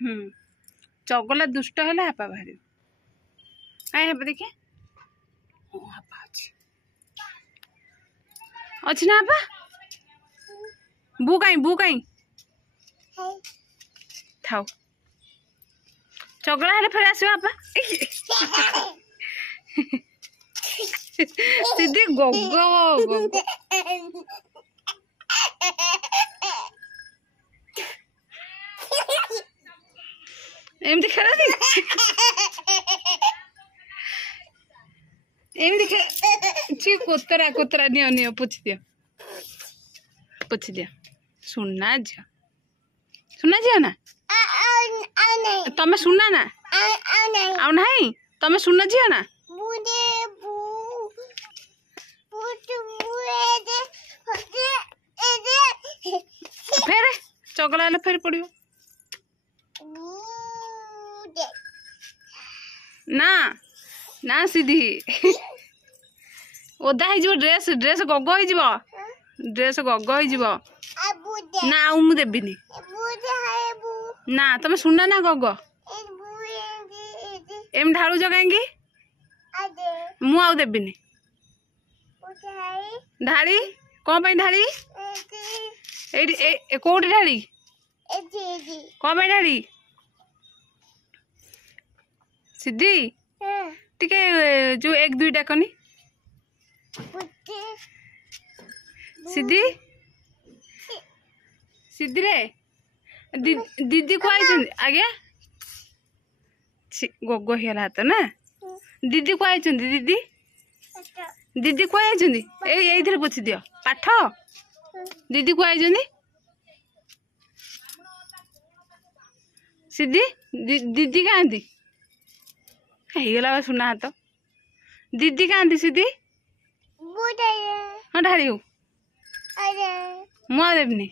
चगला दुष्ट है हापा बाहर कहीं हापा देखिए हापा अच्छी ना हापा बू कहीं थाओ चगला है फिर आसो हापा सीधी गोगो एमती खेलती एमती कोतरा कोतरा नियो नियो पूछ दिया सुनना झियो ना तमें सुनना ना आउ नहीं तमें सुनना झियो ना फिर चगला हेल्ले फिर पड़ो ना ना सीधी ओदा हो ड्रेस ड्रेस गग हो ड्रेस गग हो ना आउ मु देविनी ना तमें सुनना ना गग एम ढालुज कहीं मु आउ देविनी ढाली कौन पे ढाली कौटी ढाली कौन पे ढाली सीधी टिके जो एक दुई डाकनी सीधी सीधी रे दीदी को आई आज्ञा गोगो हिला हाथ ना दीदी को आई दीदी दीदी को आई पूछ दियो पाठ दीदी को आई सीधी दीदी कहाँती सुना हाथ दीदी कहाँती सीधी हाँ ढाड़ी मुआ देवनी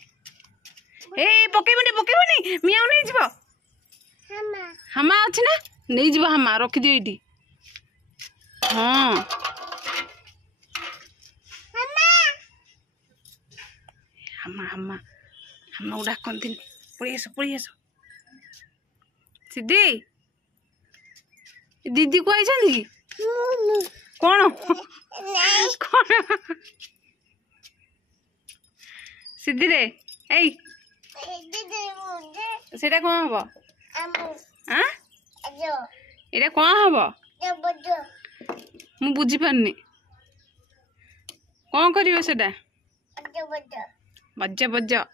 ए पकेबनी मियाँ नहीं जीव हामा अच्छी ना नहीं जीव हामा रखी दियो ये हाँ हामा हामा हामा को डाकती पड़ी आस सीधी दीदी को आई कि कौन कौन सीधी रे सेटा कौन हम एटा कौन हम मु बुझी पारनी कौन करियो सेटा बज्जा बज्जा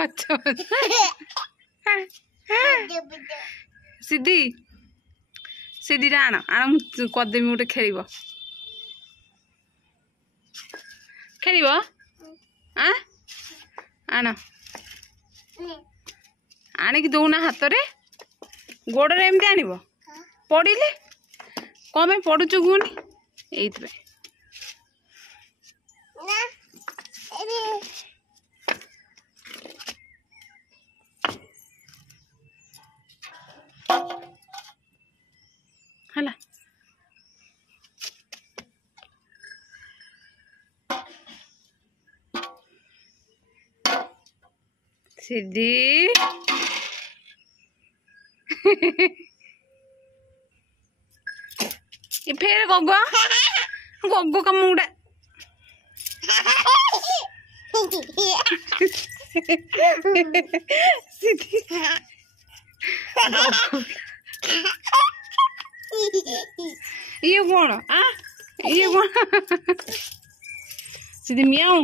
अच्छा सीधी सीधी आण आण करदेमी गोटे खेल खेल आण आणिकी दौना हाथ रे गोड़े एमती आण पड़े कौन पड़ुचु गुनी ये हला सीधी फिर गगो का मुड़ा सीधी ये कौन सीधी मियाँ